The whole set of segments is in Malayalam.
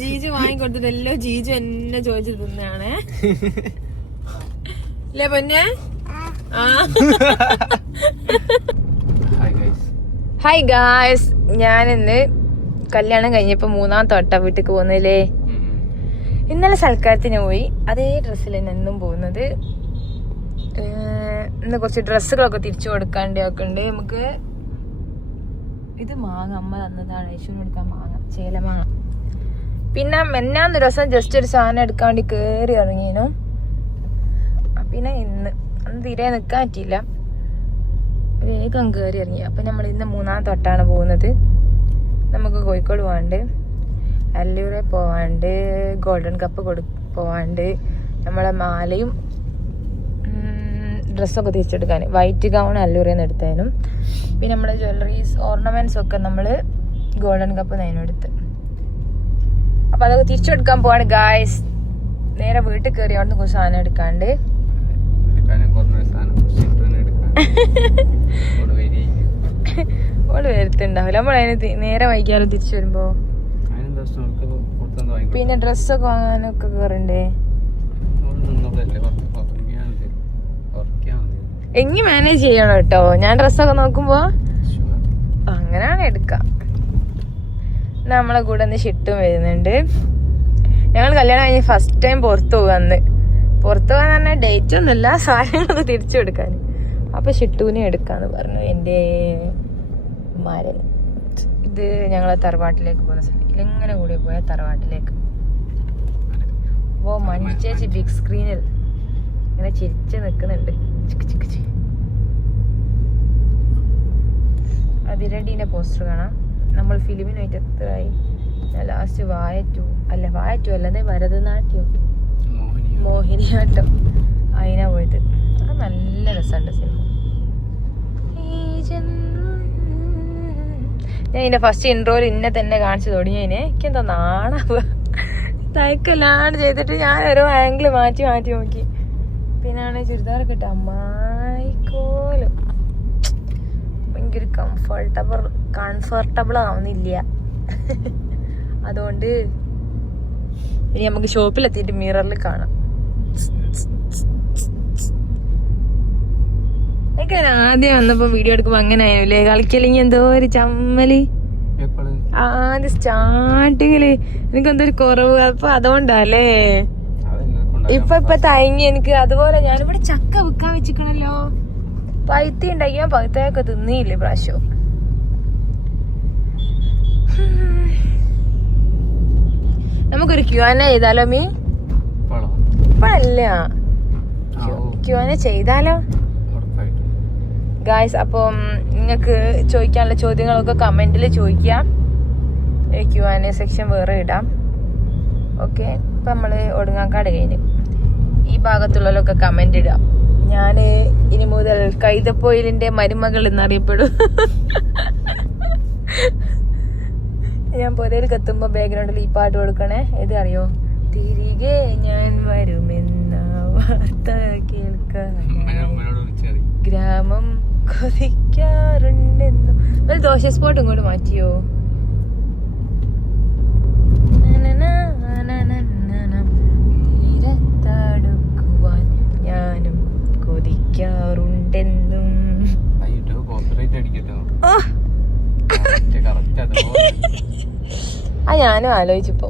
ജീജു വാങ്ങിക്കൊടുത്തതെല്ലോ ജീജു എന്നെ ചോദിച്ചു തിന്നാണേ അല്ലേ പൊന്നെ? ഹായ് ഗായ്സ്, ഞാനിന്ന് കല്യാണം കഴിഞ്ഞപ്പോ 3ാമത്തെ വട്ട വീട്ടിക്ക് പോകുന്നില്ലേ. ഇന്നലെ സൽക്കാരത്തിന് പോയി, അതേ ഡ്രസ്സിൽ തന്നെ എന്നും പോകുന്നത്. ഇന്ന് കുറച്ച് ഡ്രസ്സുകളൊക്കെ തിരിച്ചു കൊടുക്കാണ്ടൊക്കെ ഉണ്ട്. നമുക്ക് ഇത് മാങ്ങ അമ്മ തന്നതാണ്, യേശുവിന് കൊടുക്കാൻ മാങ്ങ, ചേലമാങ്ങ. പിന്നെ മെന്നാന്ന് ദിവസം ജസ്റ്റ് ഒരു സാധനം എടുക്കാൻ വേണ്ടി കേറി ഇറങ്ങിയേനു. പിന്നെ ഇന്ന് തീരെ നിക്കാൻ പറ്റിയില്ല, വേഗം കയറി ഇറങ്ങി. അപ്പൊ നമ്മൾ ഇന്ന് 3ാമത്തെ വട്ടാണ് പോകുന്നത്. നമുക്ക് കോഴിക്കോട് പോവാണ്ട്, അല്ലൂരെ പോവാണ്ട്, ഗോൾഡൻ കപ്പ് പോവാണ്ട്, നമ്മളെ മാലയും ഡ്രസ്സൊക്കെ തിരിച്ചെടുക്കാൻ. വൈറ്റ് ഗൗൺ അല്ലൂരെന്ന് എടുത്താലും, പിന്നെ നമ്മളെ ജ്വല്ലറീസ് ഓർണമെന്റ്സ് ഒക്കെ നമ്മള് ഗോൾഡൻ കപ്പ് എടുത്ത്. അപ്പൊ അതൊക്കെ തിരിച്ചെടുക്കാൻ പോവാണ് ഗായ്സ്. നേരെ വീട്ടിൽ കയറി അവിടെ നിന്ന് കുറച്ച് സാധനം എടുക്കാണ്ട് ഓള് വരുത്തുണ്ടാവില്ല. നമ്മളതിന് നേരെ വൈകിയാലും തിരിച്ചു വരുമ്പോ. പിന്നെ ഡ്രസ്സൊക്കെ വാങ്ങാനൊക്കെ കേറണ്ടേ. എങ്ങി മാനേജ് ചെയ്യണം കേട്ടോ. ഞാൻ ഡ്രസ്സൊക്കെ നോക്കുമ്പോ അങ്ങനെയാണ് എടുക്കാം. നമ്മളെ കൂടെ ഒന്ന് ഷിട്ടും വരുന്നുണ്ട്. ഞങ്ങൾ കല്യാണം കഴിഞ്ഞ് ഫസ്റ്റ് ടൈം പുറത്തു പോകാന്ന്. പുറത്തു പോകാന്ന് പറഞ്ഞാൽ ഡേറ്റ് ഒന്നുമില്ല, സാധനങ്ങളൊക്കെ തിരിച്ചു കൊടുക്കാൻ. അപ്പൊ ഷിട്ടുവിനെ എടുക്കാന്ന് പറഞ്ഞു. എൻ്റെ മരൻ ഇത് ഞങ്ങളെ തറവാട്ടിലേക്ക് പോകുന്ന സ്ഥലം. ഇങ്ങനെ കൂടി പോയ തറവാട്ടിലേക്ക്. അപ്പോ മഞ്ജു ചേച്ചി ബിഗ് സ്ക്രീനിൽ ഇങ്ങനെ ചിരിച്ച് നിൽക്കുന്നുണ്ട്. അതിരടീന്റെ പോസ്റ്റർ കാണാം. നമ്മൾ ഫിലിമിനായിട്ട് എത്രയായി. ഞാൻ ലാസ്റ്റ് വായ 2 അല്ലാതെ ഭരതനാട്യം, മോഹിനിയാട്ടം അതിനാ പോയത്. അത് നല്ല രസമുണ്ട് സിനിമ. ഞാൻ ഇതിന്റെ ഫസ്റ്റ് ഇൻട്രോയിൽ ഇന്നെ തന്നെ കാണിച്ചു തുടങ്ങിയതിനെ എനിക്കെന്താ നാണാവുക. തയക്കെല്ലാം ചെയ്തിട്ട് ഞാൻ ഓരോ ആംഗിൾ മാറ്റി നോക്കി. പിന്നാണ് ചുരിദാറൊക്കെ ഇട്ട് അമ്മായിക്കോലും ഭയങ്കര കംഫർട്ടബിൾ ആവുന്നില്ല. അതുകൊണ്ട് ഇനി നമുക്ക് ഷോപ്പിലെത്തിയിട്ട് മിററിൽ കാണാം. എനിക്ക് ആദ്യം വന്നപ്പോ വീഡിയോ എടുക്കുമ്പോ അങ്ങനെ ആയില്ലേ, കളിക്കല്ലെങ്കിൽ എന്തോ ഒരു ചമ്മല്. ആദ്യം സ്റ്റാർട്ടിങ്ങില് എനിക്കെന്തോ ഒരു കുറവ്. അപ്പൊ അതുകൊണ്ടല്ലേ ഇപ്പൊ തയങ്ങി എനിക്ക്. അതുപോലെ ഞാനിവിടെ ചക്ക വിൽക്കാൻ വെച്ചിക്കണല്ലോ. പൈത്തി ഉണ്ടാക്കിയാ പൈത്തയൊക്കെ തിന്നിയില്ലേ പ്രാവശ്യം. നമുക്കൊരു Q&A ചെയ്താലോ മീ? ഇപ്പഴല്ല, Q&A ചെയ്താലോ ഗായ്സ്. അപ്പം നിങ്ങൾക്ക് ചോദിക്കാനുള്ള ചോദ്യങ്ങളൊക്കെ കമന്റിൽ ചോദിക്കാം. Q&A സെക്ഷൻ വേറെ ഇടാം. ഓക്കെ, ഇപ്പൊ നമ്മള് ഒടുങ്ങാക്കാട് കഴിഞ്ഞ് ഈ ഭാഗത്തുള്ളവരൊക്കെ കമന്റ് ഇടാം. ഞാന് ഇനി മുതൽ കൈതപ്പൊയിലിന്റെ മരുമകൾ എന്നറിയപ്പെടും. ഞാൻ പുരയിൽ കത്തുമ്പോ ബാക്ക്ഗ്രൗണ്ടിൽ ഈ പാട്ട് കൊടുക്കണേ. ഇത് അറിയോ? തിരികെ ഞാൻ വരുമെന്ന വാർത്ത കേൾക്കാൻ ഗ്രാമം കൊതിക്കാറുണ്ടെന്നു. ഒരു ദോശ സ്പോട്ട് ഇങ്ങോട്ട് മാറ്റിയോ? തടുക്കുവാൻ ഞാനും കൊതിക്കാറുണ്ടെന്നും. ഞാനും ആലോചിച്ചപ്പോ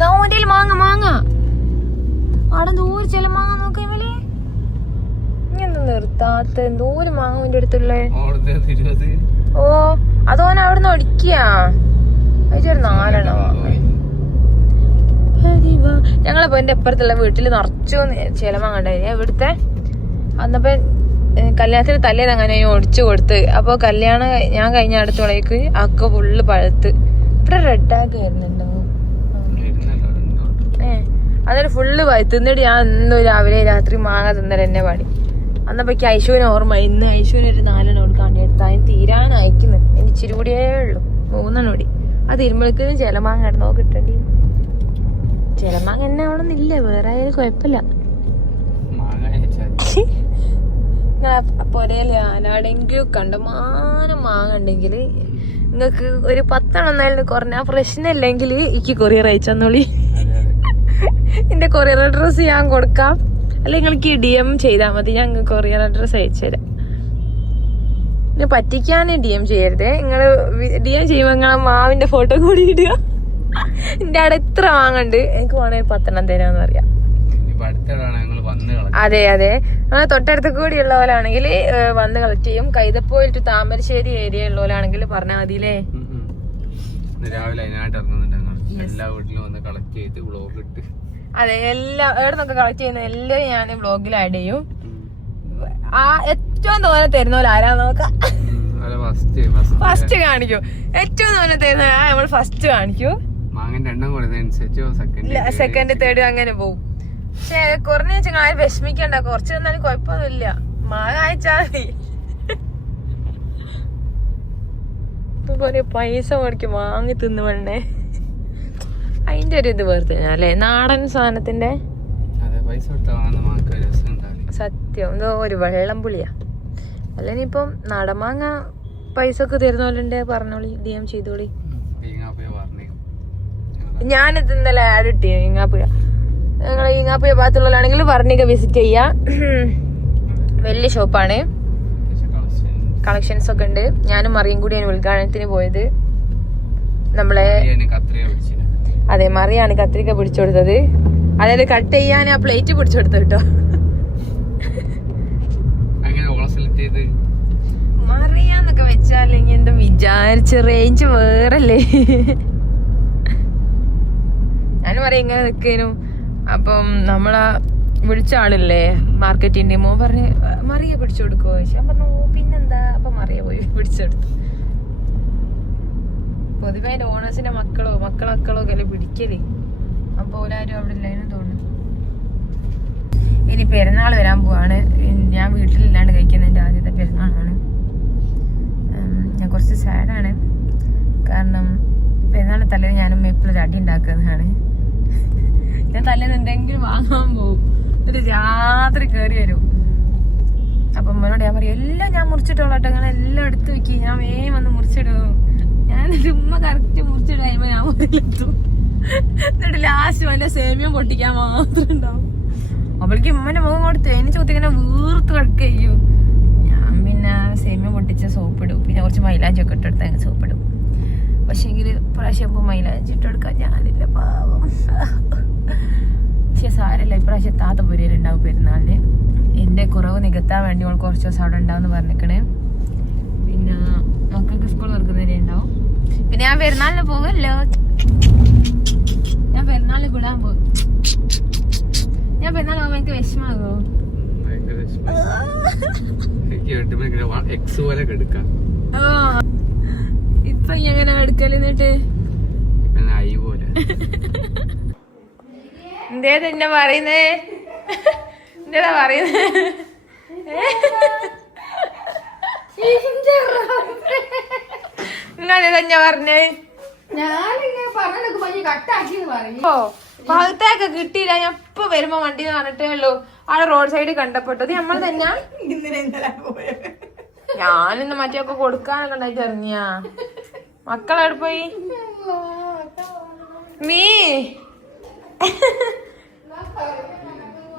തോണ്ടിൽ മാങ്ങ അവിടെ ദൂരെ ചില മാങ്ങ നോക്കിയല്ലേ. ഇങ്ങെന്താ നിർത്താത്ത എന്തോരം മാങ്ങ എന്റെ അടുത്തുള്ളേ. ഓ അതോന അവിടുന്ന് ഒടിക്കുക. അതൊരു 4 ഞങ്ങളിപ്പോ എന്റെ അപ്പുറത്തുള്ള വീട്ടിൽ നിറച്ചു ചിലമാങ്ങ ഉണ്ടായിരുന്നു. ഇവിടുത്തെ അന്നപ്പോ കല്യാണത്തിന് തലേന്ന് അങ്ങനെ ഒടിച്ചു കൊടുത്ത്. അപ്പൊ കല്യാണം ഞാൻ കഴിഞ്ഞ അടുത്തുള്ളേക്ക് അക്ക ഫുള്ള് പഴുത്ത്. ഇവിടെ റെഡാക്കി വരുന്നുണ്ടോ? അന്നേരം ഫുള്ള് തിന്നിട്ട് ഞാൻ ഇന്ന് രാവിലെ രാത്രി മാങ്ങ തിന്നൽ എന്നെ പാടി. അന്നപ്പോഴേക്ക് ഐശുവിന് ഓർമ്മ. ഇന്ന് ഐശുവിന് ഒരു 4 കൊടുക്കാണ്ട് എടുത്ത്. അതിന് തീരാനയക്കുന്നു. ഇനി ഇച്ചിരി കൂടിയേ ഉള്ളൂ, 3 കൂടി. അത് ഇരുമ്പഴക്കും ചിലമാങ്ങ കിടന്നോ കിട്ടേണ്ടി. ചിലമാങ്ങ എന്നെ ആവണമെന്നില്ല, വേറെ ആയാലും കുഴപ്പമില്ല. പൊരയിൽ ആരാടെങ്കിലും കണ്ടമാനം മാങ്ങ ഉണ്ടെങ്കിൽ നിങ്ങക്ക് ഒരു 10 എന്നാലും കുറഞ്ഞ പ്രശ്നമില്ലെങ്കിൽ എനിക്ക് കൊറിയർ അയച്ചോളി. എന്റെ കൊറിയർ അഡ്രസ് ഞാൻ കൊടുക്കാം, അല്ലെ നിങ്ങൾക്ക് DM ചെയ്താൽ മതി, ഞാൻ കൊറിയർ അഡ്രസ് അയച്ചു തരാം. പിന്നെ പറ്റിക്കാൻ DM ചെയ്യരുതേ. നിങ്ങള് DM ചെയ്യുമ്പോ നിങ്ങളെ മാവിന്റെ ഫോട്ടോ കൂടി ഇടുക. എന്റെ അവിടെ എത്ര വാങ്ങണ്ട്, എനിക്ക് വേണമെങ്കിൽ 10 തരാന്ന് പറയാം. അതെ നമ്മളെ തൊട്ടടുത്ത് കൂടി ഉള്ള പോലാണെങ്കിൽ വന്ന് കളക്ട് ചെയ്യും. കൈതപ്പോയിട്ട് താമരശ്ശേരി ഏരിയ ഉള്ള പോലാണെങ്കിൽ പറഞ്ഞാൽ മതിയില്ലേ. രാവിലെ എല്ലാ വീട്ടിലും വന്ന് കളക്ട് ചെയ്ത് വ്ലോഗ് ഇട്ട്. അതെ, എവിടെ നിന്നൊക്കെ കളക്ട് ചെയ്യുന്ന എല്ലാവരും ഞാൻ വ്ലോഗിൽ ആഡ് ചെയ്യും. ആ ഏറ്റവും തോന്നെ തരുന്ന പോലെ ആരാ നോക്കാം, ഫസ്റ്റ് കാണിക്കും. ഏറ്റവും തോന്നെ തരുന്ന നമ്മൾ ഫസ്റ്റ് കാണിക്കൂ. സെക്കൻഡ് തേർഡ് അങ്ങനെ പോവും. പക്ഷെ കുറഞ്ഞ വെച്ചാൽ ആരും വിഷമിക്കണ്ട, കുറച്ച് തന്നാലും കുഴപ്പമൊന്നുമില്ല. മാങ്ങ അയച്ചാ മതി. കൊറേ പൈസ മേടിക്കും വാങ്ങി തിന്നു വേണ്ടേ. അതിന്റെ ഒരു ഇത് വെറുതെ അല്ലേ, നാടൻ സാധനത്തിന്റെ സത്യം. എന്തോ ഒരു വെള്ളം പുളിയാ. അല്ലിനിപ്പം നടമാങ്ങ പൈസ ഒക്കെ തരുന്ന പോലെ ഉണ്ട്, പറഞ്ഞോളി, DM ചെയ്തോളി. ഞാനിത് ഇന്നലെ ആഡ് ഇട്ടി ഈങ്ങാപ്പുഴ. ഞങ്ങൾ ഈങ്ങാപ്പുഴ ഭാഗത്തുള്ളവരാണെങ്കിൽ വർണിക വിസിറ്റ് ചെയ്യാം. വലിയ ഷോപ്പാണ്, കളക്ഷൻസ് ഒക്കെ ഉണ്ട്. ഞാനും മറിയും കൂടിയാണ് ഉദ്ഘാടനത്തിന് പോയത്. നമ്മളെ അതെ, മറിയാണ് കത്രിക പിടിച്ചു കൊടുത്തത്. അതായത് കട്ട് ചെയ്യാൻ ആ പ്ലേറ്റ് പിടിച്ചു കൊടുത്തത് കേട്ടോ. മറിയാന്നൊക്കെ വെച്ചാലെങ്കിൽ എന്താ വിചാരിച്ച റേഞ്ച് വേറല്ലേ. ഞാനും മറിയ ഇങ്ങനെ നിൽക്കേനും. അപ്പം നമ്മളാ വിളിച്ച ആളില്ലേ മാർക്കറ്റിന്റെ, മോൻ പറഞ്ഞ് മറിയ പിടിച്ചു കൊടുക്കുവോ. ഞാൻ പറഞ്ഞു പിന്നെന്താ. അപ്പൊ മറിയ പോയി പിടിച്ചെടുത്തു. പൊതുവെ അതിന്റെ ഓണേഴ്സിന്റെ മക്കളോ ഒക്കെ പിടിക്കല്. അപ്പൊ ഓലാരും അവിടെ ഇല്ലായിരുന്നു തോന്നുന്നു. ഇനി പെരുന്നാൾ വരാൻ പോവാണ്. ഞാൻ വീട്ടിലില്ലാണ്ട് കഴിക്കുന്ന എന്റെ ആദ്യത്തെ പെരുന്നാളാണ്. ഞാൻ കുറച്ച് സാഡാണ്, കാരണം പെരുന്നാളിന്റെ തലേന്ന് ഞാനും എപ്പോഴും അടി ഉണ്ടാക്കുന്നതാണ്. ഞാൻ തലേന്ന് എന്തെങ്കിലും വാങ്ങാൻ പോകും, എന്നിട്ട് രാത്രി കയറി വരും. അപ്പൊ അമ്മനോട് ഞാൻ പറയും എല്ലാം ഞാൻ മുറിച്ചിട്ടോളാട്ടോ, നിങ്ങൾ എല്ലാം എടുത്ത് വെക്കി, ഞാൻ വേഗം വന്ന് മുറിച്ചിടും. ഞാൻ ഉമ്മ കറക്റ്റ് മുറിച്ചിട്ട് കഴിയുമ്പോ ഞാൻ മുറിയിലെത്തും. എന്നിട്ട് ലാസ്റ്റ് വല്ല സേമിയം പൊട്ടിക്കാൻ മാത്രം ഉണ്ടാവും. അവൾക്ക് ഉമ്മന്റെ മുഖം കൊടുത്ത് എന്നെ ചോദിങ്ങനെ വീർത്ത് കിടക്കുക ചെയ്യും. ഞാൻ പിന്നെ സേമിയം പൊട്ടിച്ച സോപ്പ് ഇടും, പിന്നെ കുറച്ച് മൈലാഞ്ചി ഒക്കെ ഇട്ടെടുത്ത് അങ്ങ് സോപ്പ് ഇടും. പക്ഷെ എങ്കിൽ പ്രാവശ്യം മൈലാഞ്ചി ഇട്ടെടുക്കാൻ ഞാനില്ല, പാവം. പക്ഷെ സാരല്ല, ഇപ്രാവശ്യം താത്ത പുരയിലുണ്ടാവും പെരുന്നാളിന്. എന്റെ കുറവ് നികത്താൻ വേണ്ടി അവൾ കുറച്ച് ദിവസം അവിടെ ഉണ്ടാവും പറഞ്ഞിക്കണേ. പിന്നെ മക്കൾക്ക് സ്കൂൾ തുറക്കുന്നവരെ ഉണ്ടാവും. പിന്നെ ഞാൻ പെരുന്നാളിന് പോവല്ലോ, ഞാൻ പെരുന്നാളിന് വിടാൻ പോകും. ഞാൻ പെരുന്നാൾ പോകുമ്പോ എനിക്ക് വിഷമാകോ? ഇപ്പൊ എങ്ങനെ എടുക്കല്? എന്നിട്ട് എന്തേന്നെ പറയുന്നേ, എന്താ പറയുന്നേ? നിങ്ങൾ തന്നെ പറഞ്ഞേ. ഓ ഭാഗത്തേക്ക് കിട്ടിയില്ല. ഞാൻ ഇപ്പൊ വരുമ്പോ വണ്ടി പറഞ്ഞിട്ടേ ഉള്ളൂ. ആളെ റോഡ് സൈഡിൽ കണ്ടപ്പെട്ടത് നമ്മൾ തന്നെ. ഞാനിന്ന് മറ്റൊക്കെ കൊടുക്കാനൊക്കെ ഉണ്ടായിട്ട് ഇറങ്ങിയ മക്കളെവിടെ പോയി? നീ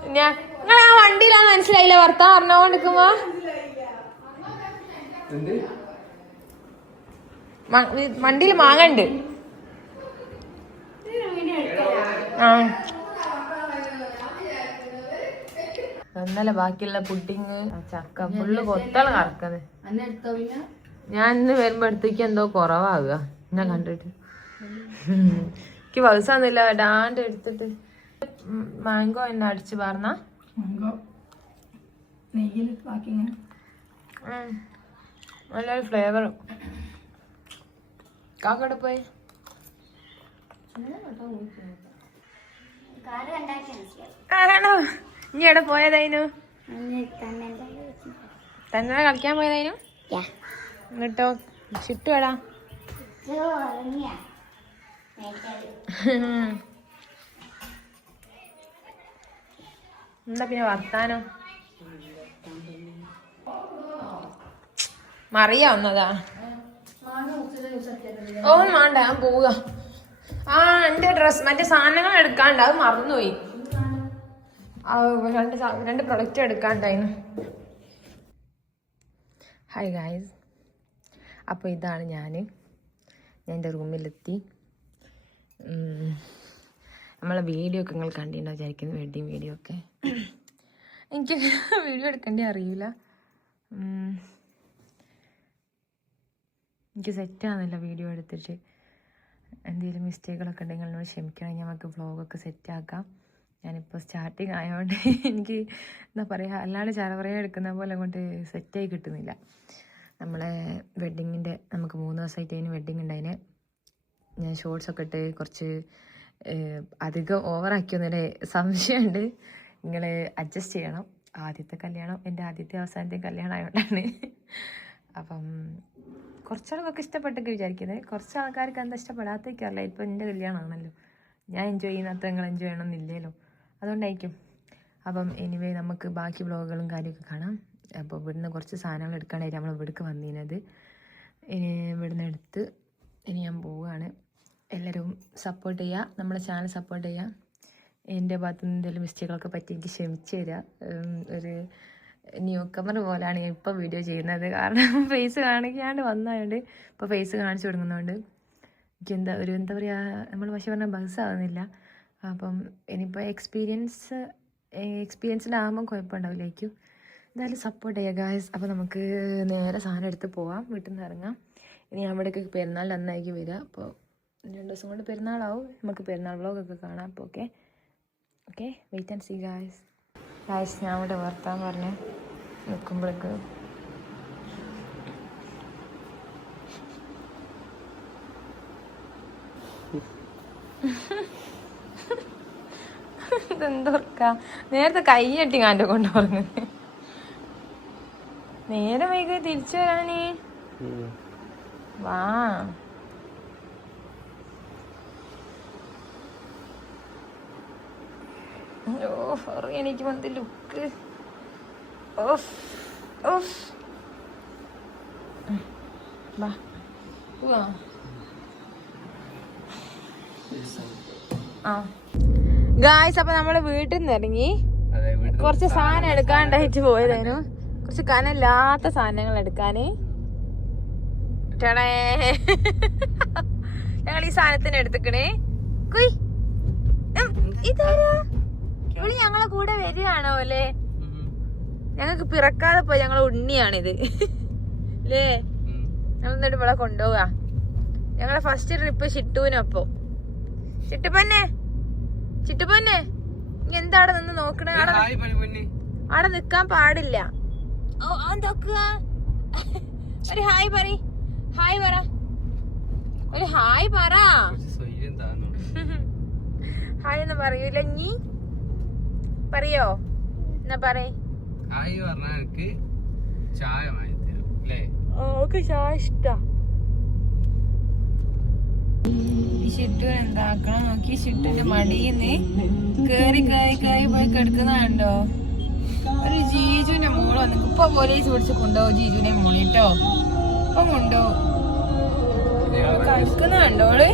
നിങ്ങളെ ആ വണ്ടിയിലാന്ന് മനസ്സിലായില്ല. ഭർത്താവ് പറഞ്ഞോണ്ടിരിക്കുമ്പോ വണ്ടിയിൽ മാങ്ങണ്ട്. ഇന്നലെ ബാക്കിയുള്ള പുഡിങ് ചക്ക ഫുള്ള് കൊത്തള കറക്കുന്നത്. ഞാൻ ഇന്ന് വരുമ്പോ അടുത്തേക്ക് എന്തോ കുറവാകുക ഞാൻ കണ്ടിട്ട്. എനിക്ക് പൈസന്നില്ല, ഡാണ്ട് എടുത്തിട്ട് മാംഗോ എന്നെ അടിച്ച് പറഞ്ഞ നല്ലൊരു ഫ്ലേവറും. കാക്കോടെ പോയി ആണോ? ഇനി എവിടെ പോയതായിരുന്നു? തന്നെ കളിക്കാൻ പോയതായിരുന്നു. എന്നിട്ടോ ചുറ്റുവേടാ എന്താ പിന്നെ വർത്താനം? മറിയാവുന്നതാ ഓ വേണ്ട ഞാൻ പോവുക. ആ എന്റെ ഡ്രസ് മറ്റേ സാധനങ്ങൾ എടുക്കാണ്ട് അത് മറന്നുപോയി. രണ്ട് പ്രൊഡക്റ്റ് എടുക്കാണ്ടായിരുന്നു. ഹായ് ഗായ്സ്, അപ്പോൾ ഇതാണ് ഞാൻ എൻ്റെ റൂമിലെത്തി. നമ്മളെ വീഡിയോ ഒക്കെ നിങ്ങൾ കണ്ടിട്ടുണ്ടോ വിചാരിക്കുന്നു, വെഡ്ഡിങ് വീഡിയോ ഒക്കെ. എനിക്ക് വീഡിയോ എടുക്കേണ്ടി അറിയില്ല, എനിക്ക് സെറ്റാകുന്നില്ല വീഡിയോ എടുത്തിട്ട്. എന്തെങ്കിലും മിസ്റ്റേക്കുകളൊക്കെ ഉണ്ടെങ്കിൽ എന്നോട് ക്ഷമിക്കണമെങ്കിൽ നമുക്ക് വ്ളോഗൊക്കെ സെറ്റാക്കാം. ഞാനിപ്പോൾ സ്റ്റാർട്ടിങ് ആയതുകൊണ്ട് എനിക്ക് എന്താ പറയുക, അല്ലാണ്ട് ചരവറയെ എടുക്കുന്ന പോലെ അങ്ങോട്ട് സെറ്റായി കിട്ടുന്നില്ല. നമ്മളെ വെഡ്ഡിങ്ങിൻ്റെ നമുക്ക് 3 ദിവസമായിട്ട് അതിന് വെഡ്ഡിങ് ഉണ്ടായിന്. ഞാൻ ഷോർട്സൊക്കെ ഇട്ട് കുറച്ച് അധികം ഓവറാക്കിയൊന്നൊരു സംശയമുണ്ട്. നിങ്ങൾ അഡ്ജസ്റ്റ് ചെയ്യണം. ആദ്യത്തെ കല്യാണം എൻ്റെ ആദ്യത്തെ അവസാനത്തെ കല്യാണം ആയതുകൊണ്ടാണ്. അപ്പം കുറച്ചാൾക്കൊക്കെ ഇഷ്ടപ്പെട്ടൊക്കെ വിചാരിക്കുന്നത്, കുറച്ച് ആൾക്കാർക്ക് എന്താ ഇഷ്ടപ്പെടാത്തേക്കല്ല. ഇപ്പോൾ എൻ്റെ കല്യാണമാണല്ലോ, ഞാൻ എൻജോയ് ചെയ്യുന്നത്ര നിങ്ങൾ എൻജോയ് ചെയ്യണമെന്നില്ലല്ലോ, അതുകൊണ്ടായിരിക്കും. അപ്പം എനിവേ നമുക്ക് ബാക്കി വ്ളോഗുകളും കാര്യമൊക്കെ കാണാം. അപ്പോൾ ഇവിടുന്ന് കുറച്ച് സാധനങ്ങൾ എടുക്കാനായിട്ട് നമ്മൾ ഇവിടേക്ക് വന്നിരുന്നത്. ഇനി ഇവിടുന്ന് എടുത്ത് ഇനി ഞാൻ പോവുകയാണ്. എല്ലാവരും സപ്പോർട്ട് ചെയ്യുക, നമ്മുടെ ചാനൽ സപ്പോർട്ട് ചെയ്യുക. എൻ്റെ ഭാഗത്തു നിന്ന് എന്തെങ്കിലും മിസ്റ്റേക്കുകളൊക്കെ പറ്റി എനിക്ക് ക്ഷമിച്ച് തരിക. ഒരു ന്യൂ കമർ പോലെയാണ് ഞാൻ ഇപ്പോൾ വീഡിയോ ചെയ്യുന്നത്, കാരണം ഫേസ് കാണിക്കാണ്ട് വന്നതുകൊണ്ട് ഇപ്പോൾ ഫേസ് കാണിച്ചു തുടങ്ങുന്നതുകൊണ്ട് എനിക്ക് എന്താ പറയുക, നമ്മൾ പക്ഷേ പറഞ്ഞാൽ ബസ്സാകുന്നില്ല. അപ്പം ഇനിയിപ്പോൾ എക്സ്പീരിയൻസിലാകുമ്പോൾ കുഴപ്പമുണ്ടാവില്ലായിരിക്കും. എന്തായാലും സപ്പോർട്ട് ചെയ്യുക ഗായ്സ്. അപ്പോൾ നമുക്ക് നേരെ സാധനം എടുത്ത് പോവാം, വീട്ടിൽ നിന്ന് ഇറങ്ങാം. ഇനി അവിടേക്ക് പെരുന്നാൾ നന്നായിരിക്കും വരിക. അപ്പോൾ 2 ദിവസം കൊണ്ട് പെരുന്നാളാവും, നമുക്ക് പെരുന്നാൾ വ്ളോഗൊക്കെ കാണാം. അപ്പോൾ okay wait and see guys. ഞാൻ ഇവിടെ വർത്താൻ പറഞ്ഞ് നിൽക്കുമ്പോഴേക്ക് ഇതെന്തോർക്കാ, നേരത്തെ കൈ കെട്ടി കാൻ്റെ കൊണ്ട് പറഞ്ഞത്. നേരെ വൈകി തിരിച്ചു വരാനേ വാ. എനിക്ക് വന്ന ലുക്ക് ഗായ്സ്. അപ്പൊ നമ്മള് വീട്ടിൽ നിന്ന് ഇറങ്ങി കുറച്ച് സാധനം എടുക്കാണ്ടായിട്ട് പോയതായിരുന്നു, കുറച്ച് കനമില്ലാത്ത സാധനങ്ങൾ എടുക്കാന്. ഞങ്ങൾ ഈ സാധനത്തിന് എടുത്തിക്കണേ. ഇതാരാ വിളി ഞങ്ങളെ കൂടെ വരികയാണോ അല്ലേ? ഞങ്ങൾക്ക് പിറക്കാതെ പോയി ഞങ്ങളെ ഉണ്ണിയാണിത് അല്ലേ? ഞങ്ങൾ എന്നിട്ട് ഇവിടെ കൊണ്ടുപോവാ. ഞങ്ങളെ ഫസ്റ്റ് ട്രിപ്പ് ഷിട്ടുവിനൊപ്പം. ചിട്ടുപന്നെ ഇനി എന്താ അവിടെ നിന്ന് നോക്കണേ? അവിടെ നിക്കാൻ പാടില്ല. ഓ അതൊക്കുക. ഒരു ഹായ് പറ, ഒരു ഹായ് പറ. ഹായ് എന്ന് പറയൂല നീ? പറയോ? എന്നാ പറയ്. ഓക്കെ ചായ ഇഷ്ടാ. ഷിട്ടു എന്താക്കണം നോക്കി. ഷിട്ടുന്റെ മടിയിന്ന് കേറി പോയി കിടക്കുന്നതാണ്ടോ. ഒരു ജീജുവിന്റെ മോള് വന്നു. ഇപ്പൊ പോലീസ് പിടിച്ച് കൊണ്ടുപോകും ജീജുവിന്റെ മോള് കേട്ടോ. ഇപ്പൊ കൊണ്ടുപോകും. കളിക്കുന്നതാണ്ടോള്.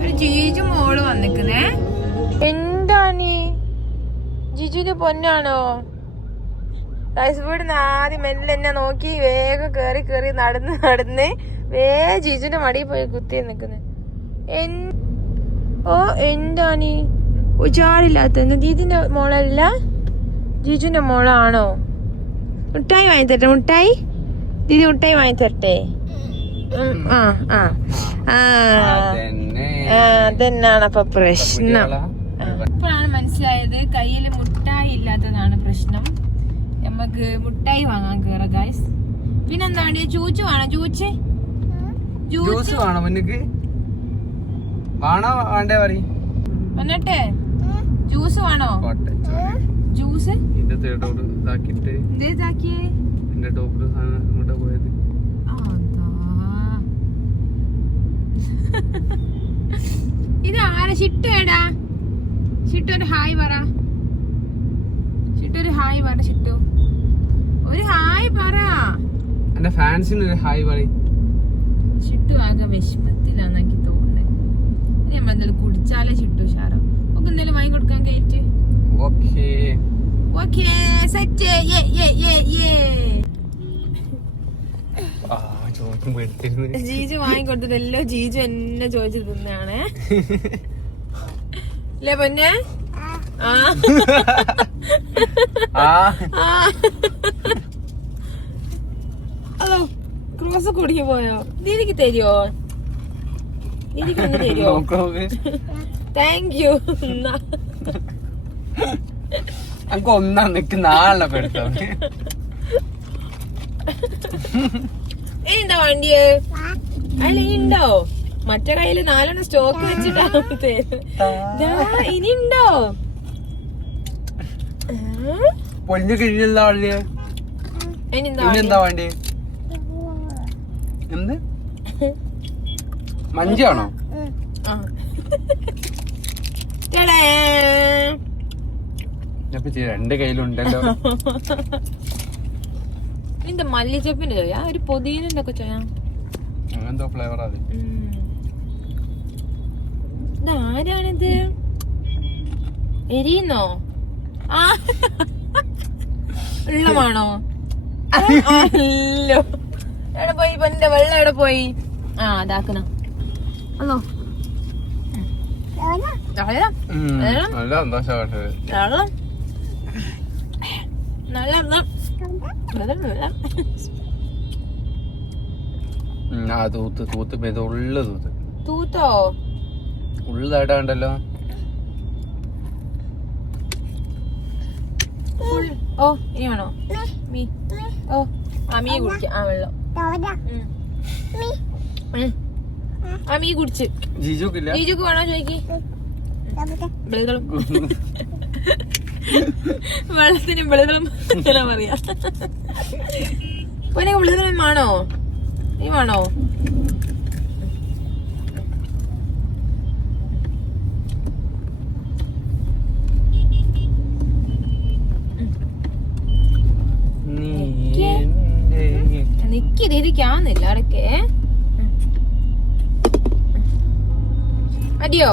ഒരു ജീജു മോള് വന്നിക്കുന്നേ. എന്താണ് ജിജുവിന്റെ പൊന്നാണോ? വീടിന് ആദ്യം മെല്ലെ എന്നെ നോക്കി വേഗം കേറി നടന്ന് വേഗം ജിജുവിന്റെ മടിയിൽ പോയി കുത്തി നിക്കുന്നത്. ഓ എന്താണ് ഉജാറില്ലാത്ത? ദീദിന്റെ മോളല്ല, ജിജുവിന്റെ മോളാണോ? മുട്ടായി വാങ്ങി തരട്ടെ? മുട്ടായി ദീദി മുട്ടായി വാങ്ങി തരട്ടെ? അതെന്നാണ് അപ്പൊ പ്രശ്നം. ഇപ്പോഴാണ് മനസ്സിലായത് കയ്യില് മുട്ടായി ഇല്ലാത്തതാണ് പ്രശ്നം. നമുക്ക് മുട്ടായി വാങ്ങാൻ കേറാം ഗൈസ്. പിന്നെന്താണ് ചൂച്ചു വേണോ? ജ്യൂസ് വേണോ? വന്നിട്ടെ ജ്യൂസ് വേണോ? ജ്യൂസ് ഇത് ആരാ? ഷിട്ടു ഏടാ? ഷിട്ടു ഒരു ഹായ് പറ. ഷിട്ടു ഒരു ഹായ് പറ. ഷിട്ടു ഒരു ഹായ് പറ. എന്റെ ഫാൻസിന് ഒരു ഹായ് പറ. ചിട്ടു ആകെ വിഷമത്തിലാണെനിക്ക് തോന്നുന്നത്. ഇനി നമ്മൾ എന്തായാലും കുടിച്ചാലേ ചിട്ടു ഉഷാറോ. ഒക്കെ എന്തായാലും വാങ്ങി കൊടുക്കാൻ കയറ്റ്. Okay set. ജീജു വാങ്ങിക്കൊടുത്തതല്ലോ ജീജു എന്നെ ചോദിച്ചു തിന്നാണേ. അല്ലേ പൊന്നെ? അതോ ക്രോസ് കുടിക്ക് പോയോ? ദീദിക്ക് തരുവോ? ദീദിക്ക് ഒന്ന് തരുവോ? Thank you. ഒന്നാ നിക്ക് നാളെ പെടുത്തോ. ഇനിന്താ വണ്ടിയേ? അല്ല ഇനിണ്ടോ? മറ്റേ കയ്യില് 4 സ്റ്റോക്ക് വെച്ചിട്ടാ. ഇനി ഉണ്ടോ? പൊന്നു കഴിഞ്ഞല്ല വണ്ടിയെ. ഇനിയെന്താ വണ്ടി? എന്ത് മഞ്ചാണോ? രണ്ട് കയ്യിലുണ്ടല്ലോ. നിന്റെ മല്ലിച്ചപ്പിന്റെ ചോയാ ഒരു പൊതീനന്റെ ഒക്കെ ചോയാ. അങ്ങനത്തെ ഫ്ലേവറാ അത്. ഇതാരാണിത്? എരിയുന്നോ? വെള്ളമാണോ? അല്ലോ എവിടെ പോയി പൊന്റെ വെള്ളം? എവിടെ പോയി? അതാക്കണ അല്ലോ. തൂത്തോ ഉള്ളതായിട്ടാണ്ടല്ലോ. ഓ ഇനി വേണോ മീ? ഓ മീ കുടിക്ക. വെള്ളം മീ കുടിച്ച്. ജീജുക്ക് വേണോ ചോദിക്ക്. വെള്ളത്തിന് വെളുതളം പറയാ. പിന്നെ വെളുതളം വേണോ? നീ വേണോ? നിക്ക് രീതിക്കാന്നില്ല അടക്കേ. അടിയോ?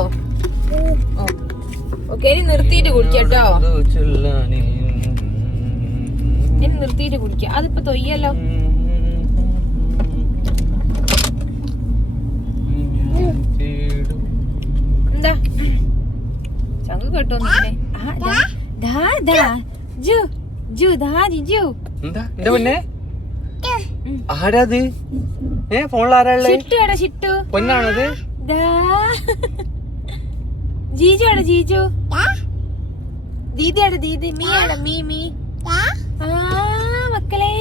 ഓക്കെ ഇനി നിർത്തിയിട്ട് കുടിക്കട്ടോ. ഇനി നിർത്തിയിട്ട് കുടിക്ക. അതിപ്പോ തൊയ്യല്ലോ. എന്താ ചങ്ക് കേട്ടോന്നില്ലേ? ആരാത്? ഫോണിലാരാള്? ചിട്ടു പൊന്നാണത്? ജീജുടെ ജീജു. ദീദിയുടെ ദീദി. മീയാണ് മീ. മക്കളെ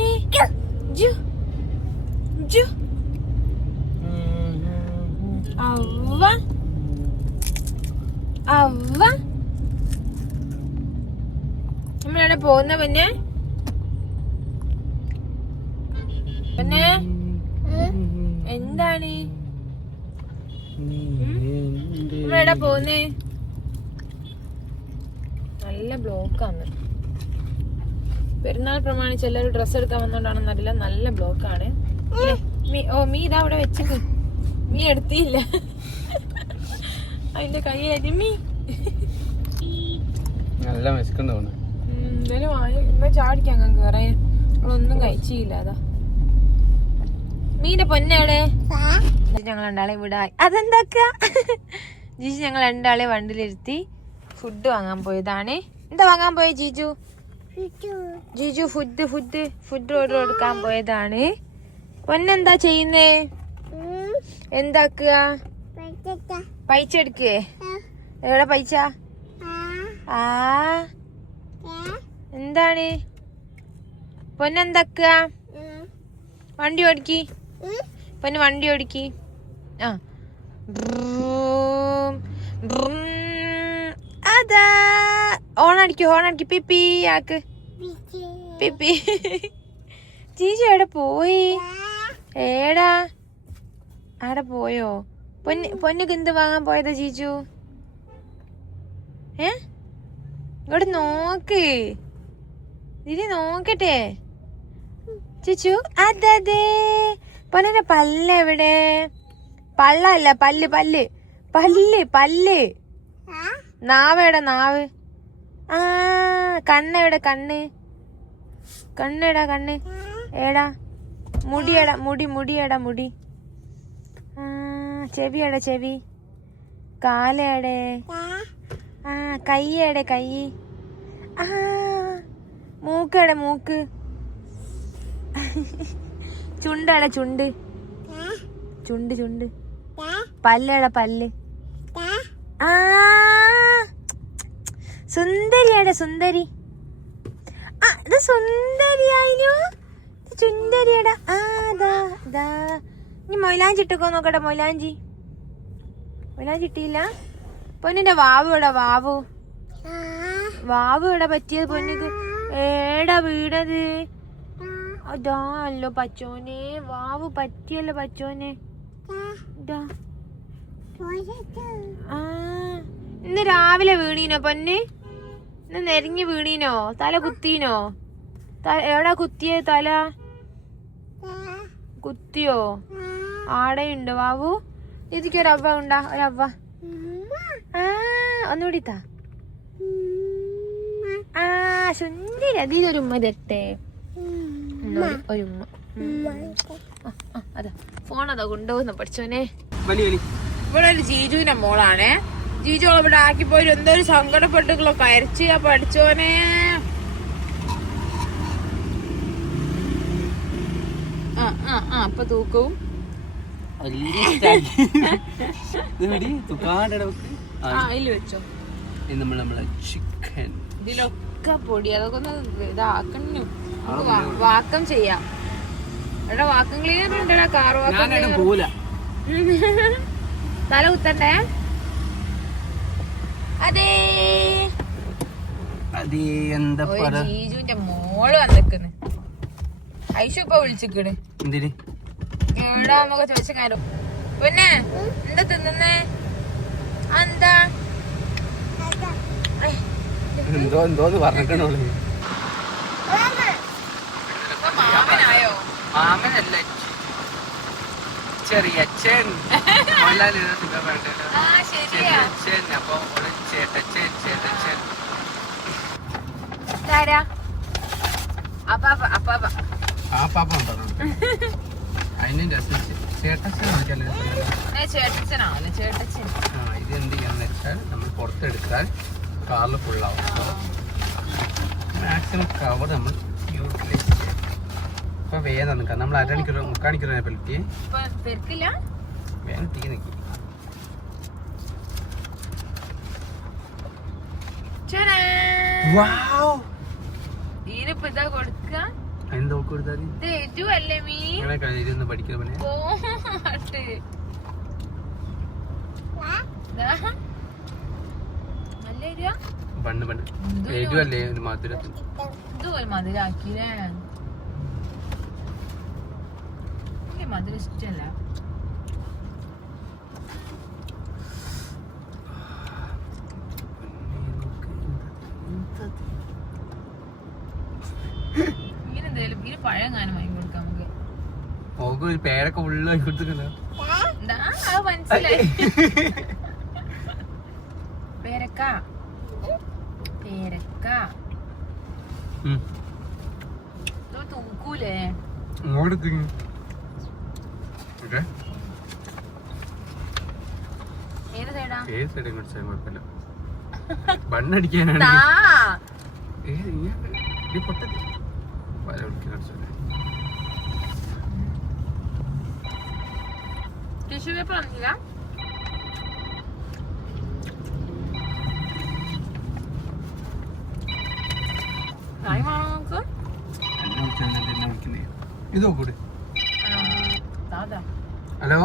ജു ജു. അവ അവ നമ്മളെവിടെ പോകുന്ന പിന്നെ? പിന്നെ എന്താണ് നമ്മളെവിടെ പോകുന്നേ? നല്ല ബ്ലോക്കാണ്. പെരുന്നാൾ പ്രമാണിച്ച് എല്ലാവരും ഡ്രസ്സ് എടുക്കാൻ വന്നോണ്ടാണെന്നറിയില്ല. നല്ല ബ്ലോക്കാണ്. മീ ഇതാ അവിടെ വെച്ചത്. മീ എടുത്തില്ല. അതിന്റെ കൈയായിട്ട് മീ നല്ല വിശക്കുണ്ടാവും. എന്തായാലും ചാടിക്കാൻ കേറേ. അവളൊന്നും കഴിച്ചില്ല. അതാ മീന്റെ പൊന്നവിടെ. ഞങ്ങൾ രണ്ടാളെ വിടായി. അതെന്താക്ക? ജീജു ഞങ്ങൾ രണ്ടാളെ വണ്ടിയിലിരുത്തി ഫുഡ് വാങ്ങാൻ പോയതാണ്. എന്താ വാങ്ങാൻ പോയ ജീജു? ജീജു ഫുഡ് ഓർഡർ കൊടുക്കാൻ പോയതാണ്. പൊന്നെന്താ ചെയ്യുന്നേ? എന്താക്കുക? പൈസ എടുക്കേ? എവിടെ പൈസ? എന്താണ് പൊന്നെന്താക്കുക? വണ്ടി ഓടിക്കി പൊന്ന്, വണ്ടി ഓടിക്കി. അതാ ഹോണടിക്ക് പിപ്പി ആക്ക് പിപ്പി. ജീജു എവിടെ പോയി? ഏടാ ആടെ പോയോ? പൊന്നുക്ക് എന്ത് വാങ്ങാൻ പോയതാ ജീജു? ഇങ്ങോട്ട് നോക്ക്. ദീദി നോക്കട്ടെ. ചേച്ചു അതെ പൊന്നിന്റെ പല്ല് എവിടെ? പള്ളല്ല, പല്ല് പല്ല് പല്ല് പല്ല്. നാവെവിടെ? നാവ്. ആ കണ്ണെവിടെ? കണ്ണ്. കണ്ണെടാ? കണ്ണ് ഏടാ? മുടിയടാ? മുടിയടാ? മുടി. ചെവിയടെ? ചെവി. കാലയുടെ? ആ കയ്യടെ? കൈ. ആ മൂക്കടെ? മൂക്ക്. ചുണ്ടടെ? ചുണ്ട്. ചുണ്ട് ചുണ്ട്. പല്ലടെ? പല്ല്. ആ സുന്ദരിയുടെ? സുന്ദരി. ആ ഇത് സുന്ദരിയായില്ലോ. ചുന്ദരിയുടെ. ആ ദാ ഇനി മൊയിലാഞ്ചി ഇട്ടൊക്കെ നോക്കട്ടെ. മൊയിലാഞ്ചി ഇട്ടില്ല. പൊന്നിന്റെ വാവു എടാ? വാവു. വാവു എടാ പറ്റിയത് പൊന്നിക്ക്? ഏടാ വീടത്? അതാ അല്ലോ പച്ചോനെ. വാവു പറ്റിയല്ലോ പച്ചോനെ. ആ ഇന്ന് രാവിലെ വീണീനോ പൊന്ന്? ഇന്ന് നെരിഞ്ഞ് വീണീനോ? തല കുത്തീനോ? എവിടാ കുത്തിയേ? തല കുത്തിയോ? ആടെയുണ്ടോ വാവു? ഇതിക്ക് ഒരവ്വ ഉണ്ടാ? ഒരവ്വ. ആ ഒന്നുകൂടി താ. ആ സുന്ദരി. അതിലൊരു ഉമ്മ തരട്ടെ. ഒരു ഉമ്മ. അതാ ഫോൺ അതാ കൊണ്ടുപോകുന്ന പഠിച്ചോനെ. ഇവിടെ ഒരു ജീജുവിന്റെ മോളാണേ. ജീജു ഇവിടെ ആക്കിപ്പോയി എന്തോ ഒരു സങ്കടപ്പെട്ടുകളോ കരച്ച്. പഠിച്ചോനെ അപ്പൊ തൂക്കവും വെച്ചോ. ഇതിലൊക്കെ പൊടി. അതൊക്കെ ഒന്ന് ഇതാക്കണു. വാക്കം ചെയ്യാം. എടാ വാക്കം ക്ലീനർ ഉണ്ടടാ. Car vacuum. തല കുത്തണ്ടേ? അതെ ജീജുവിന്റെ മോള് വന്നിക്കുന്നു. ഐഷു ഇപ്പൊ വിളിച്ചിക്കണ്. എവിടാന്നൊക്കെ ചോദിച്ച കാര്യം. പിന്നെ എന്താ തിന്നുന്നേ? എന്താ എന്തോന്ന് പറഞ്ഞിട്ടുണ്ടോ? മാമനായോ? മാമനല്ല, ചെറിയച്ഛൻ. അപ്പൊ ചേട്ടച്ചൻ. ചേട്ടച്ചൻ അതിനും രസം ചേട്ടച്ചനാണല്ലോ. ചേട്ടച്ചൻ ഇത് എന്ത് ചെയ്യാന്ന് വെച്ചാൽ നമ്മൾ പുറത്തെടുത്താൽ കാറിൽ ഫുള്ളാവും. മാക്സിമം കവർ നമ്മൾ യൂട്ടിലൈസ് ചെയ്യാം. ഇപ്പൊ വേഗം നിൽക്കാം. നമ്മൾ 1/2 മണിക്കൂർ 3/4 മണിക്കൂർ പെൽറ്റിയെ വേഗം തീ നിൽക്കും. മധുരാക്കില്ലേ? മധുര ഇഷ്ടല്ല. ഇങ്ങനെന്തേലും ഇതിന് പഴം കാനം വാങ്ങി കൊടുക്കാം നമുക്ക്. ഒരു പേരൊക്കെ ഉള്ളായി കൊടുത്തിട്ടുണ്ടോ? മനസ്സിലായി. പേരക്ക പേരക്ക തൂക്കൂലേ? ഏത് സൈഡാ? ഏത് സൈഡും കുടിച്ചാൽ കുഴപ്പമില്ല. ബണ്ണടിക്കാനാണ്. ടിഷ്യൂ പേപ്പർ വന്നില്ല? ഇത് നോക്കൂടെ? ഹലോ,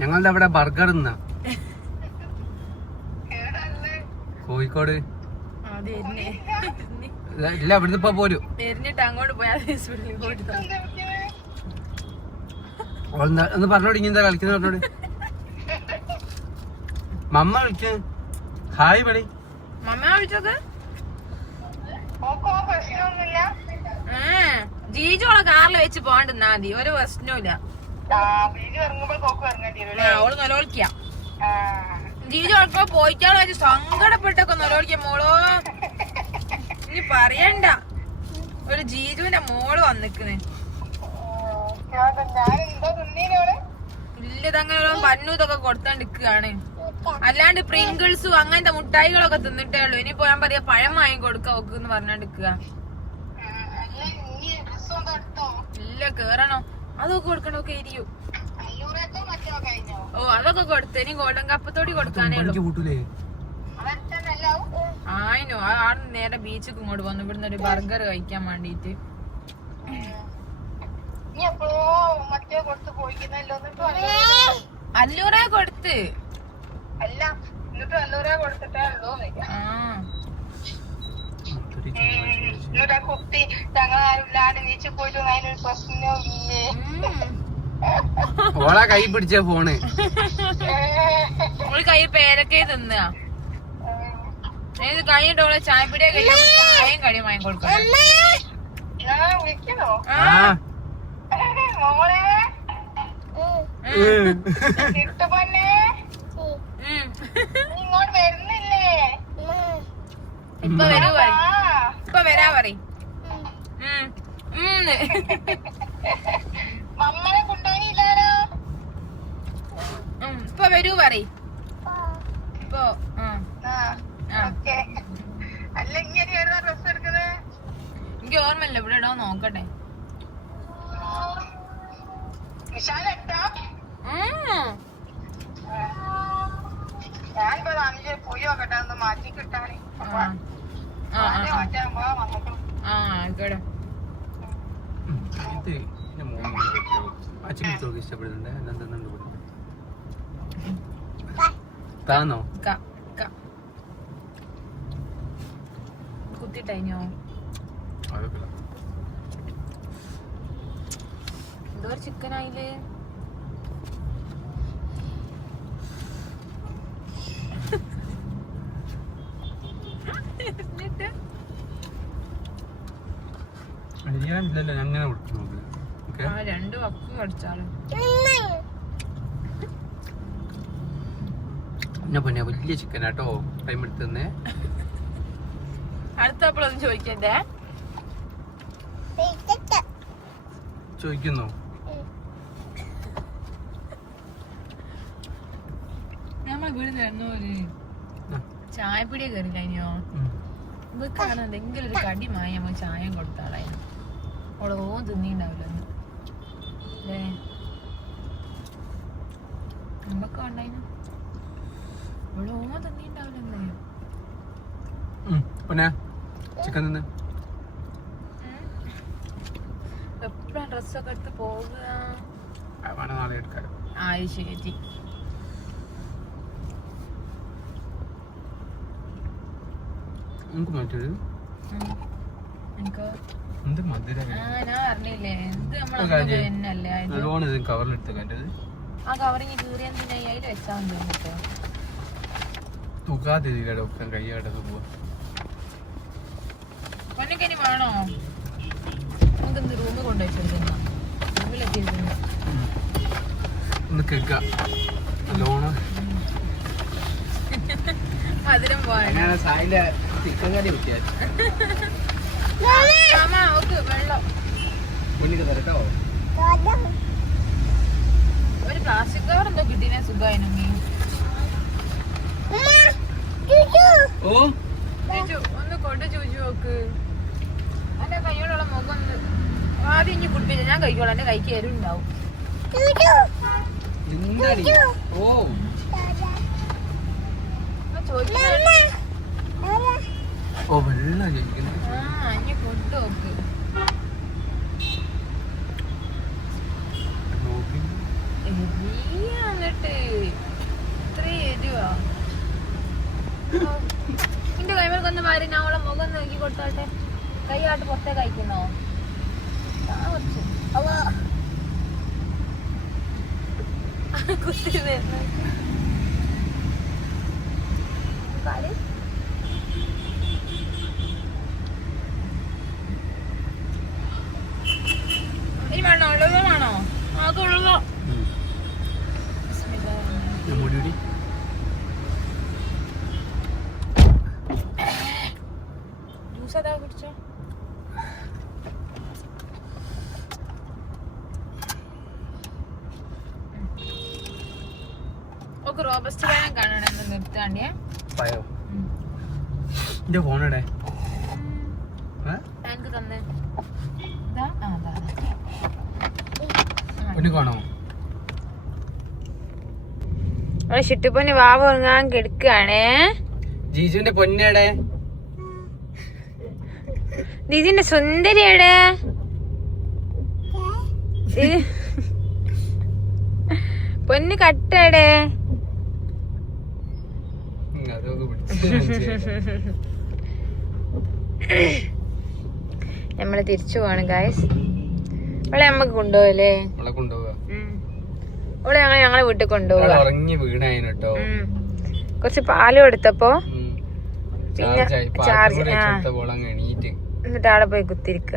ഞങ്ങളുടെ അവിടെ ബർഗർ ഇന്നാ. കോഴിക്കോട്. ഇല്ല, അവിടുന്ന് ഇപ്പൊ പോരും. അങ്ങോട്ട് പോയാൽ ഒന്ന് പറഞ്ഞോടി. ഇനി എന്താ കളിക്കുന്ന പറഞ്ഞോട്. മമ്മ വിളിക്ക. ഹായ് പടി. മമ്മ വിളിച്ചോക്ക്. ജീജോളെ കാറിൽ വെച്ച് പോകണ്ടെന്നാ മതി, ഒരു പ്രശ്നമില്ല. അവള് നൊലോളിക്കാം. ജീജോളൊക്കെ പോയിട്ടാളോ വെച്ച് സങ്കടപ്പെട്ടൊക്കെ നൊലോളിക്കാം മോളോ. ഇനി പറയണ്ട, ഒരു ജീജുവിന്റെ മോള് വന്നിക്കണ്. ഇല്ലതങ്ങനെ പന്നു ഇതൊക്കെ കൊടുത്തോണ്ടിരിക്കുകയാണ്. അല്ലാണ്ട് പ്രിങ്കിൾസും അങ്ങനത്തെ മുട്ടായികളൊക്കെ തിന്നിട്ടേ ഉള്ളു. ഇനിയിപ്പോ ഞാൻ പറയാ പഴം വാങ്ങി കൊടുക്ക ഓക്കെന്ന് പറഞ്ഞോണ്ടിരിക്കുക. ഇല്ല കേറണോ, അതൊക്കെ കൊടുക്കണൊക്കെ ഇരിക്കും. ഓ അതൊക്കെ കൊടുത്ത് ഇനി ഗോൾഡൻ കപ്പത്തോടി കൊടുക്കാനേ ഉള്ളു. ആയിനോ ആടെ നേരെ ബീച്ചിക്ക് ഇങ്ങോട്ട് വന്നു ഇവിടുന്ന് ഒരു ബർഗർ കഴിക്കാൻ വേണ്ടീട്ട്. അല്ലൂറെ കൊടുത്ത് കുട്ടി ഞങ്ങളാരും നീച്ചു പോയിട്ട് അതിനൊരു പ്രശ്നമില്ലേ. ഓളാ കൈ പിടിച്ച ഫോണ് കൈ പേരൊക്കെ തിന്നാ കഴിഞ്ഞിട്ടോളെ ചായപ്പിടിയെ കഴിക്കാൻ ചായയും കടിയും വാങ്ങി കൊടുക്കണം. വിളിക്കണോ മോളെ കിട്ടുപൊന്നെ ഇങ്ങോട്ട് വരുന്നില്ലേ? ഇപ്പൊ വരാ പറയും. മമ്മനെ കൊണ്ടുപോയില്ലാലോ. ഇപ്പൊ വരൂ പറയും. ഇപ്പൊ അല്ല ഇങ്ങനെ ഏതാ ഡ്രസ് എടുക്കുന്നത്? എനിക്ക് ഓർമ്മയില്ല, ഇവിടെ ഇടോ നോക്കട്ടെ. വിശാലെട്ടാ ഞാനിപ്പോ അഞ്ച് പോയി നോക്കട്ടെ, ഒന്ന് മാറ്റി കിട്ടാണ്. മാറ്റാൻ പോവാ വന്നിട്ടു. ഇഷ്ടപ്പെടുന്നുണ്ട് താന്നോ കുത്തിട്ടൈനോ എന്തോ ചിക്കനായില്ലേ. ഇല്ലല്ലോ അങ്ങനെ രണ്ട് വക്ക് കടിച്ചാലും പിന്നെ വലിയ ചിക്കനാട്ടോ ടൈം എടുത്തന്നെ. അടുത്തപ്പോഴൊന്നും ചോദിക്കണ്ടേ, ചോദിക്കുന്നോ? നമ്മളെ വീട് തരുന്നോര് ചായപ്പിടിയെ കയറില്ലോ. ഇവക്കാണ് എന്തെങ്കിലും ഒരു കടി മായി നമ്മൾ ചായ കൊടുത്താളായിരുന്നു. ഓളോ തിന്നിണ്ടാവില്ലെന്ന് അല്ലേ നമ്മക്ക് ഉണ്ടായിരുന്നു. ഓളോ തിന്നിണ്ടാവില്ലെന്നേ. പിന്നെ ചിക്കൻ നിന്ന് എപ്പോഴാ ഡ്രസ്സൊക്കെ എടുത്ത് പോകുക? നാളെ എടുക്കാം. ശരി. നമുക്ക് മറ്റൊരു എന്ത് മധുര ഞാൻ അറിഞ്ഞില്ലേ എന്ത് നമ്മളല്ലേ കവറിലെടുത്തേണ്ടത്. ആ കവറിങ് കീറി എന്തിനാ അതിൽ വെച്ചാ തോന്നിട്ടോ. തുകാതെ കൈയാടൊക്കെ പോവാ. പൊന്നൊക്കെ ഇനി വേണോ? നമുക്ക് എന്ത് റൂമിൽ കൊണ്ടുവച്ചിരുന്നു, റൂമിലെത്തിയിരുന്നു. ഒന്ന് കേൾക്കാം നല്ലോണം മധുരം പോയാ സായിന്റെ ചിക്കൻ കറി വെക്കാൻ വെള്ളം മുന്നിൽ തരട്ടോ. ഒരു പ്ലാസ്റ്റിക് കവർ എന്തോ കിട്ടീനെ സുഖമായിരുന്നു. ഓ ഒന്ന് കൊണ്ട് ചൂച്ചു നോക്ക്. എന്റെ കൈയോടുള്ള മുഖം ഒന്ന് ആദ്യം ഇനി കുടിപ്പിച്ച ഞാൻ കഴിക്കോളാം. എന്റെ കൈക്ക് എരുണ്ടാവും. ഓ ഓ വെള്ളം ഇനി ഫുഡ് നോക്ക്. എന്നിട്ട് ഇത്ര എരുവാ. നിന്റെ കൈമേൽക്കൊന്ന് മാറി ഞാൻ അവളെ മുഖം നോക്കി കൊടുത്തോട്ടെ. കൈയാട്ട് പുറത്തേ കഴിക്കുന്നോ? കുത്തി വരുന്നു കാല്. മുടി ജ്യൂസ് അതാ കുടിച്ചോ. ഒക്കെ റോബസ്റ്റ് പഴം കാണണമെന്ന് നിർത്താണ്ടിയാ. പയോ എന്റെ ഫോണെടെ എനിക്ക് തന്നെ ഇതാ. ആ അതാ പൊന്നു കാണോ? അവിടെ ചിട്ടുപ്പൊന്ന് വാവ ഉറങ്ങാൻ കിടക്കുകയാണേ. ജീജുവിന്റെ പൊന്നേടെ, ദീദിന്റെ സുന്ദരിയുടെ പൊന്ന് കട്ടയുടെ. നമ്മള് തിരിച്ചു പോവാണ് ഗായ്സ്. അവളെ നമ്മക്ക് കൊണ്ടുപോകല്ലേ? അവളെ ഞങ്ങളെ വീട്ടിൽ കൊണ്ടുപോകാ. ഉറങ്ങി വീണായിന് കേട്ടോ. കുറച്ച് പാല് കൊടുത്തപ്പോ പിന്നെ ചാർജ് എന്നിട്ട് ആടെ പോയി കുത്തിരിക്ക.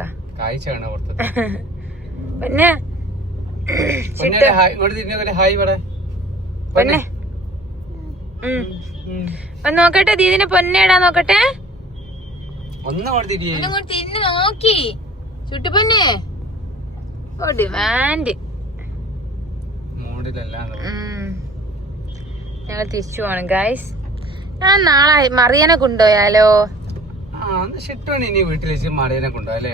പിന്നെ പൊന്നെ ഒന്ന് നോക്കട്ടെ ദീദിനെ പൊന്നേടാ നോക്കട്ടെ. തിരിഞ്ഞു നോക്കി ചുട്ടുപൊന്നെ ഡിമാൻഡ്. ഞങ്ങൾ തിരിച്ചു പോണം ഗായ്സ്. ഞാൻ നാളെ മറിയനെ കൊണ്ടുപോയാലോ? ഇനി വീട്ടിൽ വെച്ച് മറിയനെ കൊണ്ടുപോയല്ലേ?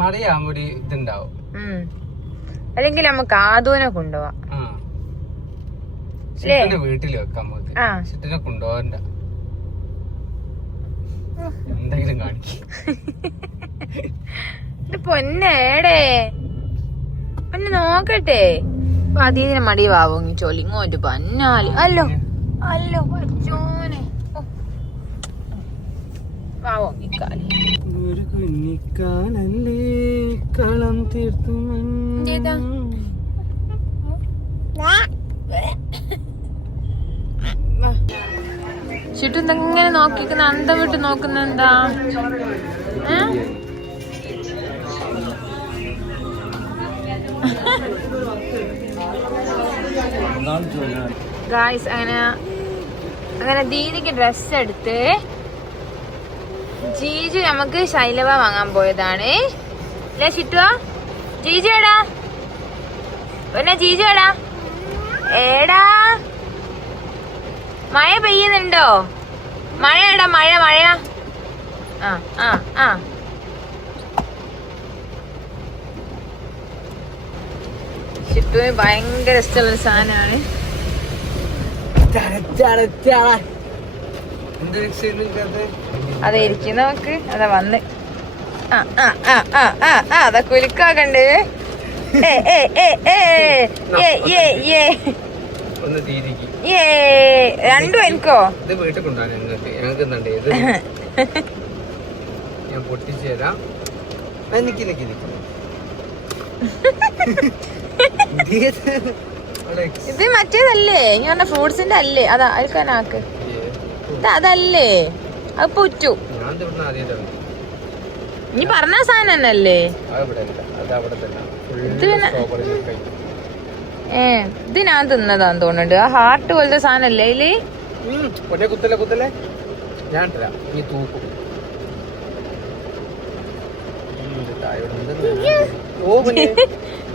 മറിയാകുമ്പോ ഒരു ഇതുണ്ടാവും. അല്ലെങ്കിൽ നമുക്ക് ആദൂനെ കൊണ്ടുപോവാം. വീട്ടിൽ വെക്കാൻ ഷിട്ടിനെ കൊണ്ടുപോകണ്ട. എന്തെങ്കിലും കാണിക്കും. പൊന്നേടേ പൊന്നെ നോക്കട്ടെ. അതീതിനെ മടി വാങ്ങി ചൊലിങ്ങോട്ട് പന്നാല്. അല്ലോ അല്ലോ പച്ചോനെ വാങ്ങിക്കാല്. ഒരു കുഞ്ഞിക്കാലല്ലേ കളം തീർത്തു ചുറ്റും എന്തെങ്ങനെ നോക്കിക്കുന്ന അന്തം വിട്ട് നോക്കുന്ന എന്താ? ഗായ്സ് അങ്ങനെ ദീദിക്ക് ഡ്രസ് എടുത്ത് ജീജു നമുക്ക് ശൈലവ വാങ്ങാൻ പോയതാണ്. അല്ലേ ചിട്ടുവാ? ജീജു എടാ പിന്നെ ജീജു എടാ ഏടാ മഴ പെയ്യുന്നുണ്ടോ? മഴ എടാ മഴ മഴ. ചിട്ടുവിന് ഭയങ്കര ഇഷ്ടമുള്ള സാധനമാണ്. അതെ ഇരിക്കുന്ന നോക്ക്. അതാ വന്ന് അതാ കുലുക്കാക്കണ്ട്. രണ്ടും എനിക്കോ? ഇത് വീട്ടിൽ കൊണ്ടുപോകാൻ ഞാൻ പൊട്ടിച്ചു തരാം. ഇത് മറ്റേതല്ലേ ഇനി പറഞ്ഞ ഫ്രൂട്ട്സിന്റെ അല്ലേ? അതാ അയക്കാനാക്ക്. അതല്ലേ അത് പൊറ്റു. ഇനി പറഞ്ഞ സാധനം തന്നെയല്ലേ ഇത്? പിന്നെ ഇത് ഞാൻ തിന്നതാന്ന് തോന്നുന്നുണ്ട്. ആ ഹാർട്ട് പോലത്തെ സാധനല്ലേ ഇതില്? കുത്തല്ലേ ഞാൻ തൂക്കും.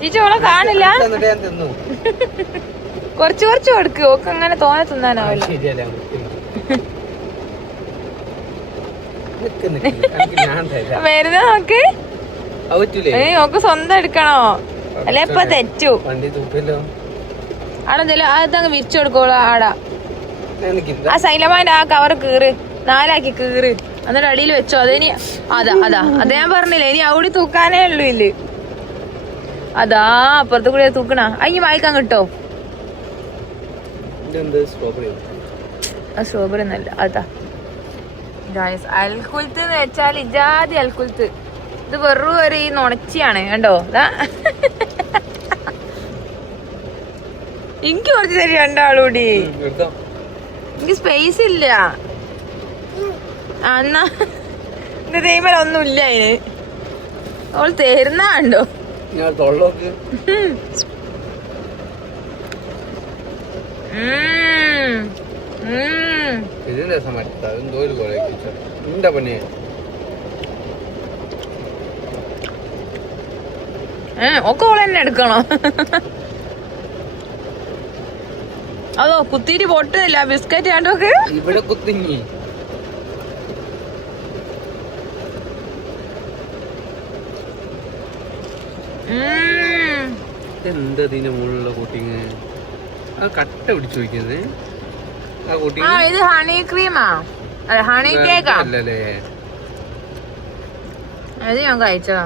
ചേച്ചോളെ കാണില്ല. കുറച്ച് കുറച്ച് കൊടുക്ക്. ഓക്ക് അങ്ങനെ തോന്നെ തിന്നാനാവില്ല. വരുന്ന നോക്ക്. ഓക്ക് സ്വന്തം എടുക്കണോ? അല്ലെ ഇപ്പൊ തെറ്റു. ആടെ എന്തേലും അതങ്ങ് വിരിച്ചു കൊടുക്കോളൂ. ആടാ ആ സൈലമാന്റെ ആ കവർ കീറ്, 4 ആക്കി കീറ്, എന്നിട്ട് അടിയിൽ വെച്ചോ. അതിനി അതാ അത് ഞാൻ പറഞ്ഞില്ലേ, ഇനി അവിടെ തൂക്കാനേ ഉള്ളൂ. ഇല്ല അതാ അപ്പുറത്ത് കൂടെ തൂക്കണ. അയ്യ വായിക്കാൻ കിട്ടോ? സ്ട്രോബെറി ഒന്നല്ല. അതാ അൽക്കുൽത്ത് എന്ന് വെച്ചാൽ ഇജാതി അൽക്കുൽത്ത്. ഇത് വെറും ഒരു ഈ നുണച്ചിയാണ് കണ്ടോ. എനിക്ക് കുറച്ച് തരും രണ്ടാളൂടി. എനിക്ക് സ്പേസ് ഇല്ല. എന്നാ എന്റെ ദൈവം ഒന്നും ഇല്ല അതിന്. അവൾ തരുന്ന കണ്ടോ. ഇതിന്റെ രസം മറ്റാ എന്തോ ഒരു പോലെ എന്താ പണി ഒക്കെ ഓളെ തന്നെ എടുക്കണോ? അതോ കുത്തിരി പൊട്ടുന്നില്ല ബിസ്ക്കറ്റ് ആണ്ടോക്ക് ഇവിടെ കുത്തിങ്ങി എന്താ ഇതിന്റെ മുകളിലുള്ള കോട്ടിങ് ആ കട്ട പിടിച്ചു വയ്ക്കുന്നത് ആ കോട്ടിങ് ഇത് ഹണി ക്രീമാ ഹണി കേക്കാ അല്ലല്ലേ അത് ഞാൻ കഴിച്ചതാ.